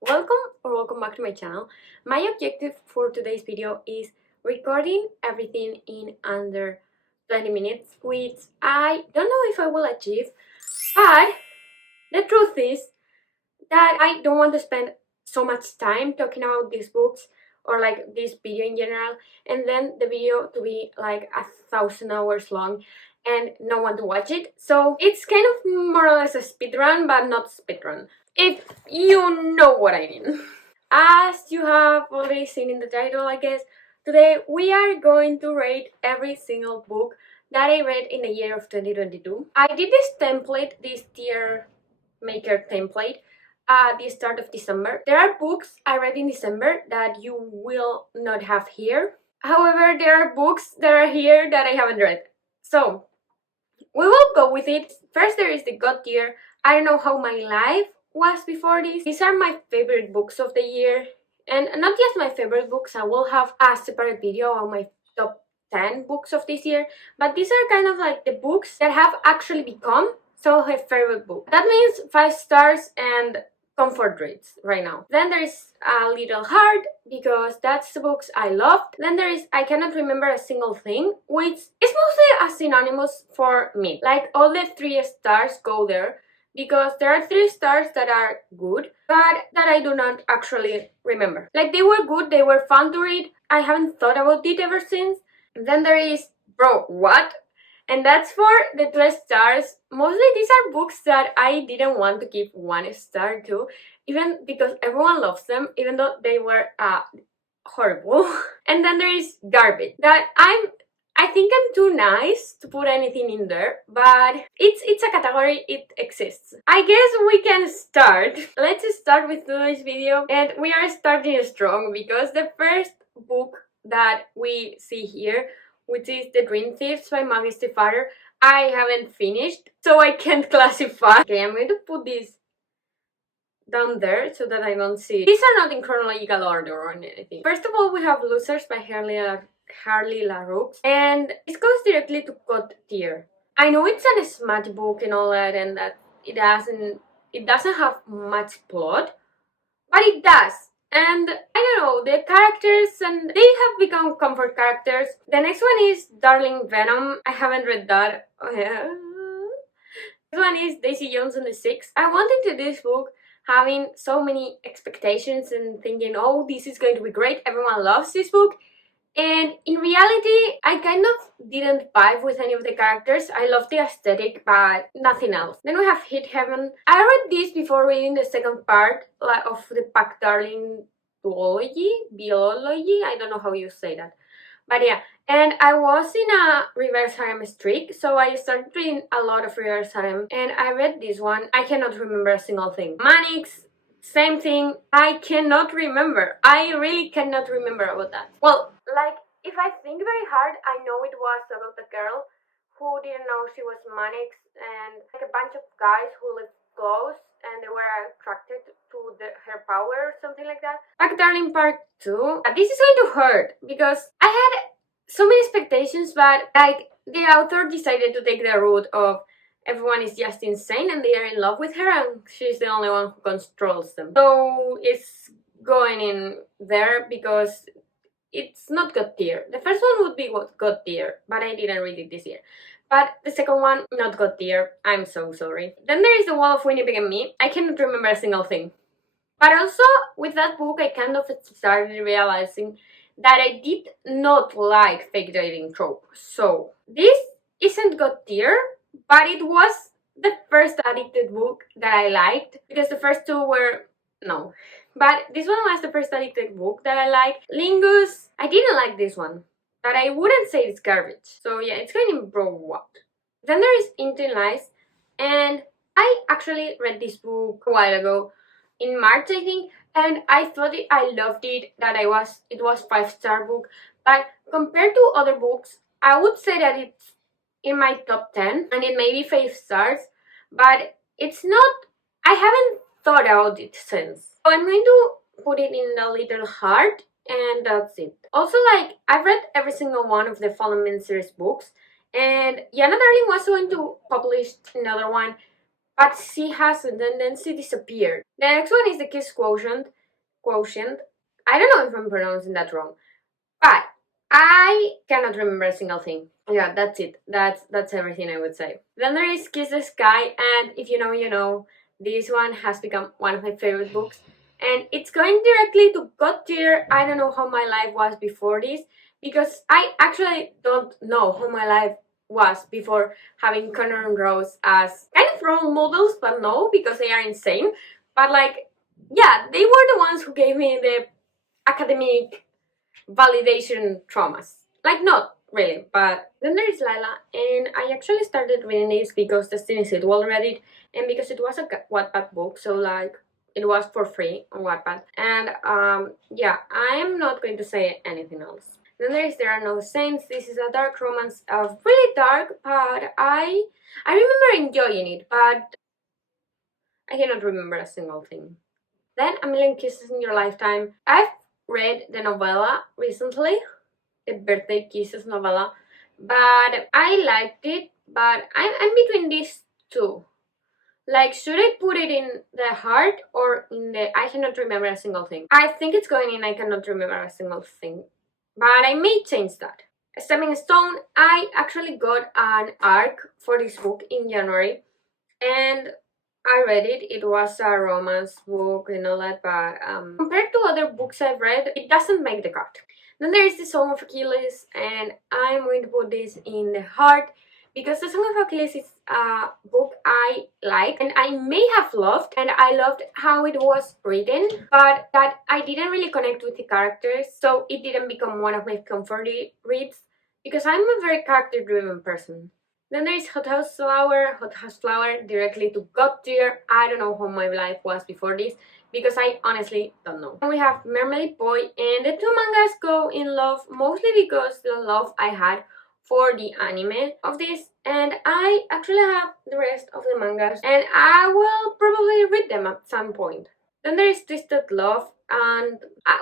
Welcome back to my channel. My objective for today's video is recording everything in under 20 minutes, which I don't know if I will achieve, but the truth is that I don't want to spend so much time talking about these books or like this video in general, and then the video to be like 1,000 hours long and no one to watch it. So it's kind of more or less a speedrun, but not speedrun, if you know what I mean. As you have already seen in the title, I guess, today we are going to rate every single book that I read in the year of 2022. I did this template, this tier maker template, at the start of December. There are books I read in December that you will not have here. However, there are books that are here that I haven't read. So, we will go with it. First, there is the God tier. I don't know how my life was before this. These are my favorite books of the year. And not just my favorite books, I will have a separate video on my top 10 books of this year. But these are kind of like the books that have actually become so my favorite book. That means 5 stars and comfort reads right now. Then there is A Little Hard, because that's the books I loved. Then there is I Cannot Remember a Single Thing, which is mostly a synonymous for me. Like all the 3 stars go there, because there are 3 stars that are good, but that I do not actually remember. Like they were good, they were fun to read. I haven't thought about it ever since. Then there is Bro, What? And that's for the 2 stars. Mostly these are books that I didn't want to give 1 star to, even because everyone loves them, even though they were horrible. And then there is Garbage, that I think I'm too nice to put anything in there, but it's a category, it exists. I guess we can start. Let's start with today's video, and we are starting strong because the first book that we see here, which is The Dream Thieves by Maggie Stiefvater, I haven't finished, so I can't classify. Okay, I'm going to put this down there so that I don't see. These are not in chronological order or anything. First of all, we have Losers by Harley LaRoux, and this goes directly to God tier. I know it's a smart book and all that, and that it doesn't have much plot, but it does. And I don't know, the characters, and they have become comfort characters. The next one is Darling Venom. I haven't read that. Oh, yeah. This one is Daisy Jones and the Six. I went into this book having so many expectations and thinking, oh, this is going to be great, everyone loves this book. And in reality, I kind of didn't vibe with any of the characters. I love the aesthetic, but nothing else. Then we have Hit Heaven. I read this before reading the second part of the Pack Darling Biology. I don't know how you say that. But yeah, and I was in a reverse harem streak, so I started reading a lot of reverse harem, and I read this one. I cannot remember a single thing. Manix, same thing. I cannot remember. I really cannot remember about that. Well, like, if I think very hard, I know it was about a girl who didn't know she was Manix, and like a bunch of guys who lived close and they were attracted to her power or something like that. Pack Darling Part 2. This is going to hurt because I had so many expectations, but like the author decided to take the route of everyone is just insane and they are in love with her and she's the only one who controls them. So it's going in there because it's not God tier. The first one would be God tier, but I didn't read it this year. But the second one, not God tier. I'm so sorry. Then there is The Wall of Winnipeg and Me. I cannot remember a single thing. But also, with that book, I kind of started realizing that I did not like fake dating trope. So, this isn't God tier, but it was the first addicted book that I liked, because the first 2 were no. But this one was the first addicted book that I liked. Lingus, I didn't like this one, but I wouldn't say it's garbage. So yeah, it's kind of Bro, What? Then there is Into Lies, and I actually read this book a while ago, in March I think, and I thought I loved it, that it was 5-star book, but compared to other books, I would say that it's in my top 10, and it may be 5 stars, but it's not, I haven't thought about it since. So I'm going to put it in A Little Heart, and that's it. Also, like, I've read every single one of the Fallen Men series books, and Yana Darling was going to publish another one but she has a tendency to disappear. The next one is the kiss quotient. Quotient. I don't know if I'm pronouncing that wrong, but I cannot remember a single thing. Yeah, that's it. That's everything I would say. Then there is Kiss the Sky, and if you know, you know. This one has become one of my favorite books, and it's going directly to God tier. I don't know how my life was before this, because I actually don't know how my life was before having Connor and Rose as kind of role models, but no, because they are insane. But like, yeah, they were the ones who gave me the academic validation traumas. Like, not really, but then there is Lila, and I actually started reading this because Destiny Sidwell read it, and because it was a Wattpad book, so like, it was for free on Wattpad. And yeah, I am not going to say anything else. Then There Are No Saints. This is a dark romance, really dark, but I remember enjoying it, but I cannot remember a single thing. Then A Million Kisses in Your Lifetime. I've read the novella recently, the Birthday Kisses novella, but I liked it, but I'm between these two. Like, should I put it in the heart or in the I cannot remember a single thing? I think it's going in I cannot remember a single thing, but I may change that. Stepping Stone, I actually got an arc for this book in January, and I read it. It was a romance book and all that, but compared to other books I've read, it doesn't make the cut. Then there is The Song of Achilles, and I'm going to put this in the heart because The Song of Achilles is a book I like and I may have loved, and I loved how it was written, but that I didn't really connect with the characters, so it didn't become one of my comfort reads because I'm a very character-driven person. Then there is Hot House Flower. Hot House Flower directly to God tier. I don't know how my life was before this because I honestly don't know. And we have Mermaid Boy, and the two mangas go in love mostly because the love I had for the anime of this, and I actually have the rest of the mangas and I will probably read them at some point. Then there is Twisted Love, and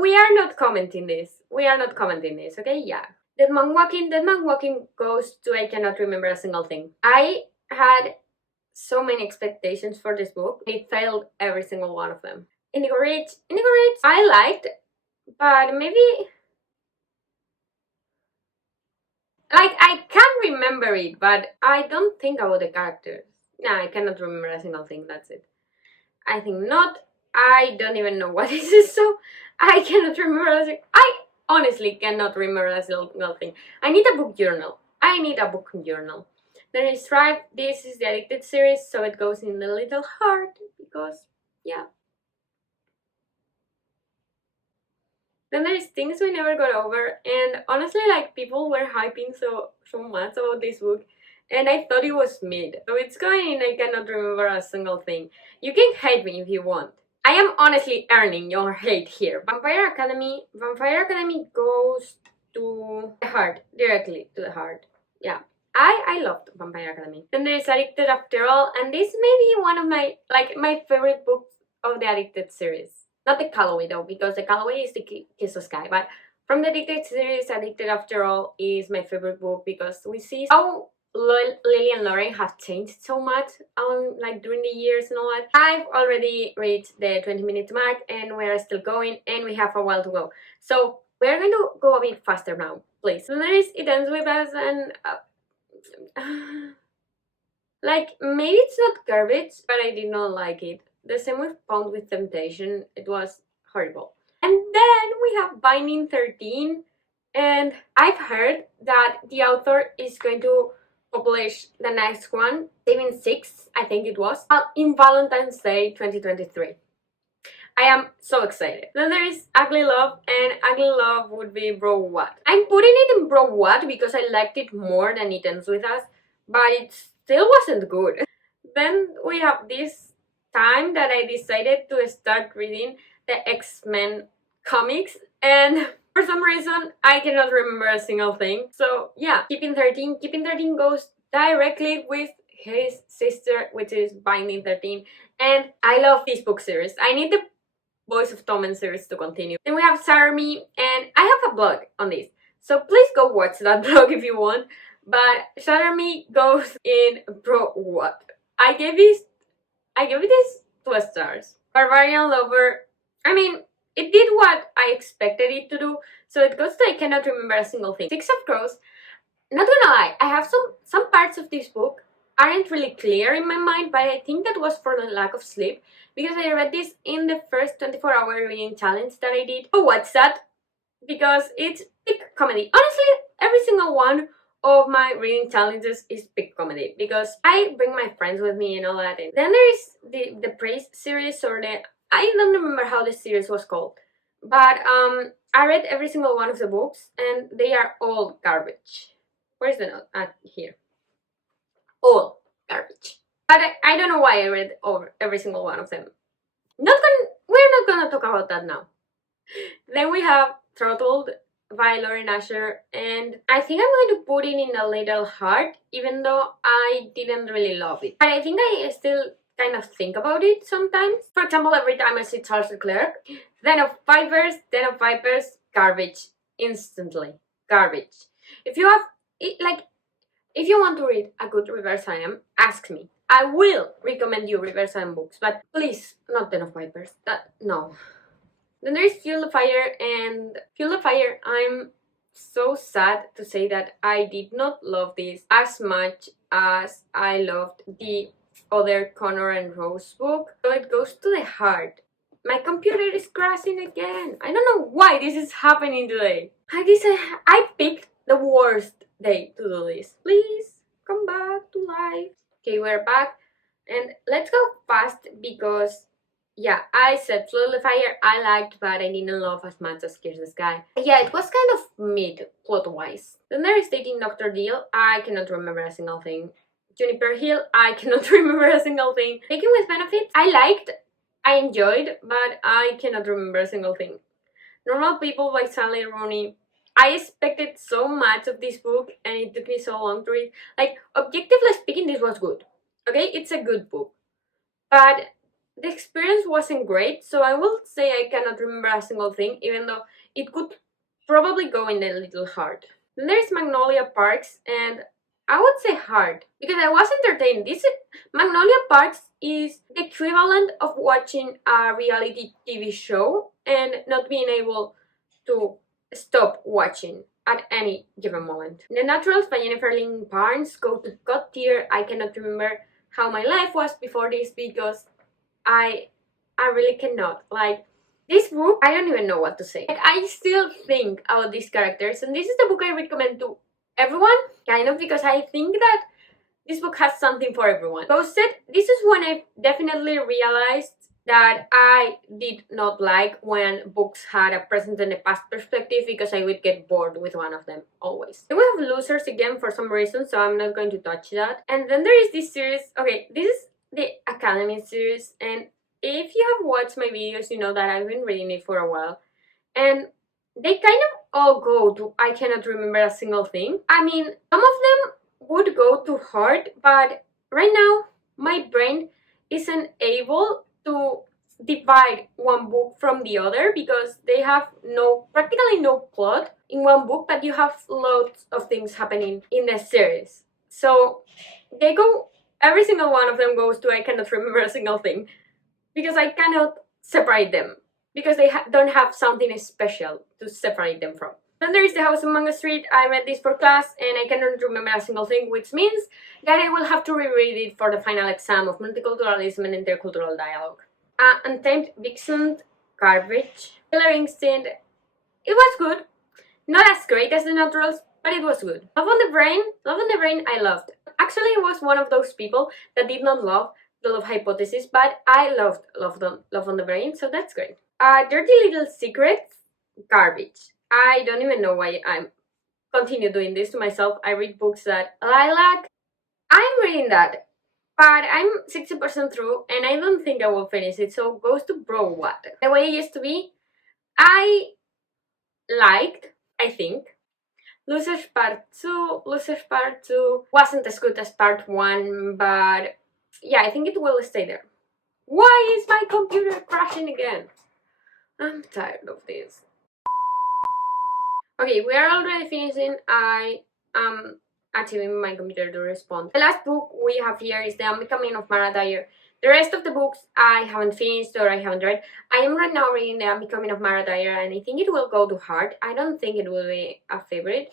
we are not commenting this. We are not commenting this, okay? Yeah. Dead Man Walking goes to I cannot remember a single thing. I had so many expectations for this book. It failed every single one of them. Indigo Ridge, I liked, but maybe like I can remember it, but I don't think about the characters. Nah, I cannot remember a single thing. That's it. I think not. I don't even know what this is, so I cannot remember a single. I honestly cannot remember a single thing. I need a book journal. Then is Thrive. This is the Addicted series, so it goes in the little heart because, yeah. Then there is Things We Never Got Over, and honestly, like, people were hyping so much about this book, and I thought it was mid. So it's going in I cannot remember a single thing. You can hate me if you want. I am honestly earning your hate here. Vampire Academy goes to the heart, directly to the heart. Yeah. I loved Vampire Academy. Then there is Addicted After All, and this may be one of my favorite books of the Addicted series. Not the Calloway though, because the Calloway is the Kiss the Sky, but from the Addicted series, Addicted After All is my favorite book because we see how Lily and Lauren have changed so much like during the years and all that. I've already reached the 20-minute mark and we're still going and we have a while to go. So we're going to go a bit faster now, please. So there is It Ends With Us, and like, maybe it's not garbage, but I did not like it. The same with Pound with Temptation. It was horrible. And then we have Binding 13, and I've heard that the author is going to publish the next one, Saving Six, I think it was, in Valentine's Day 2023. I am so excited. Then there is Ugly Love, and Ugly Love would be Bro What. I'm putting it in Bro What because I liked it more than It Ends With Us, but it still wasn't good. Then we have this time that I decided to start reading the X-Men comics, and for some reason I cannot remember a single thing. So yeah, Keeping 13 goes directly with his sister, which is Binding 13, and I love this book series. I need the Boys of Tommen series to continue. Then we have Sarami, and I have a blog on this, so please go watch that blog if you want. But Sarami goes in Bro What. I gave this I give this 2 stars. Barbarian Lover, I mean, it did what I expected it to do, so it goes to I cannot remember a single thing. Six of Crows, not gonna lie, I have some parts of this book aren't really clear in my mind, but I think that was for the lack of sleep, because I read this in the first 24-hour reading challenge that I did. Oh, what's that? Because it's peak comedy. Honestly, every single one of my reading challenges is peak comedy, because I bring my friends with me and all that. And then there is the Praise series, or the, I don't remember how the series was called, but I read every single one of the books and they are all garbage. Where's the note? Here. All garbage. But I don't know why I read over every single one of them. We're not gonna talk about that now. Then we have Throttled by Lauren Asher, and I think I'm going to put it in a little heart, even though I didn't really love it. But I think I still kind of think about it sometimes. For example, every time I see Charles Leclerc, Den of Vipers, garbage. Instantly. Garbage. If you have, if you want to read a good River Siam, ask me. I will recommend you River Siam books, but please, not Den of Vipers. No. Then there is Fuel the Fire, and Fuel the Fire, I'm so sad to say that I did not love this as much as I loved the other Connor and Rose book. So it goes to the heart. My computer is crashing again. I don't know why this is happening today. I picked the worst day to do this. Please come back to life. Okay, we're back, and let's go fast because yeah, I said Fuel the Fire I liked, but I didn't love as much as Kiss the Sky. Yeah, it was kind of mid plot-wise. Then there is Dating Dr. Deal. I cannot remember a single thing. Juniper Hill. I cannot remember a single thing. Taking with Benefits. I liked, I enjoyed, but I cannot remember a single thing. Normal People by Sally Rooney. I expected so much of this book and it took me so long to read. Like, objectively speaking, this was good. Okay, it's a good book. But the experience wasn't great, so I will say I cannot remember a single thing, even though it could probably go in a little hard. Then there's Magnolia Parks, and I would say hard, because I was entertained. Magnolia Parks is the equivalent of watching a reality TV show and not being able to stop watching at any given moment. The Naturals by Jennifer Lynn Barnes go to God tier. I cannot remember how my life was before this, because I really cannot. Like, this book, I don't even know what to say. Like, I still think about these characters, and this is the book I recommend to everyone, kind of, because I think that this book has something for everyone. Ghosted, this is when I definitely realized that I did not like when books had a present and a past perspective, because I would get bored with one of them, always. Then we have Losers again for some reason, so I'm not going to touch that. And then there is this series, okay, this is the Academy series, and if you have watched my videos, you know that I've been reading it for a while, and they kind of all go to I cannot remember a single thing. I mean, some of them would go to hard, but right now my brain isn't able to divide one book from the other, because they have practically no plot in one book, but you have lots of things happening in the series. So they go, every single one of them goes to I cannot remember a single thing, because I cannot separate them, because they don't have something special to separate them from. Then there is The House on Manga Street. I read this for class and I cannot remember a single thing, which means that I will have to reread it for the final exam of multiculturalism and intercultural dialogue. Untamed Vixen, garbage. Killer Instinct, it was good. Not as great as The Naturals, but it was good. Love on the Brain, I loved. Actually, I was one of those people that did not love The Love Hypothesis, but I loved Love on the Brain, so that's great. Dirty Little Secrets, garbage. I don't even know why I'm continue doing this to myself. I read books that Lilac, I'm reading that, but I'm 60% through and I don't think I will finish it, so goes to Bro What. The Way It Used to Be, I liked, I think. Losers Part 2 wasn't as good as Part 1, but yeah, I think it will stay there. Why is my computer crashing again? I'm tired of this. Okay, we are already finishing. I am activating my computer to respond. The last book we have here is The Unbecoming of Mara Dyer. The rest of the books I haven't finished or I haven't read. I am right now reading The Unbecoming of Mara Dyer, and I think it will go to heart. I don't think it will be a favorite,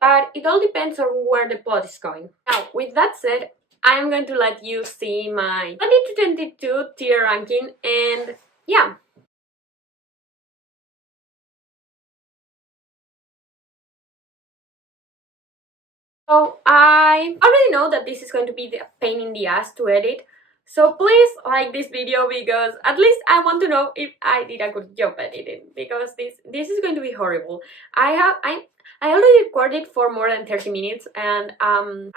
but it all depends on where the plot is going. Now, with that said, I am going to let you see my 2022 tier ranking, and yeah. So I already know that this is going to be a pain in the ass to edit. So please like this video, because at least I want to know if I did a good job editing, because this is going to be horrible. I already recorded for more than 30 minutes and I'm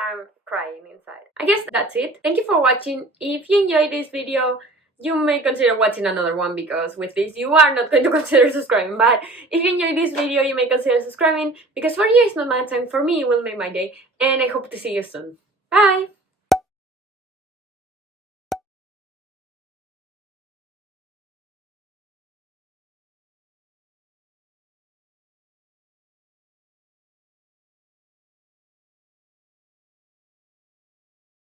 crying inside. I guess that's it. Thank you for watching. If you enjoyed this video, you may consider watching another one, because with this you are not going to consider subscribing. But if you enjoyed this video, you may consider subscribing, because for you it's not my time, for me it will make my day, and I hope to see you soon. Bye!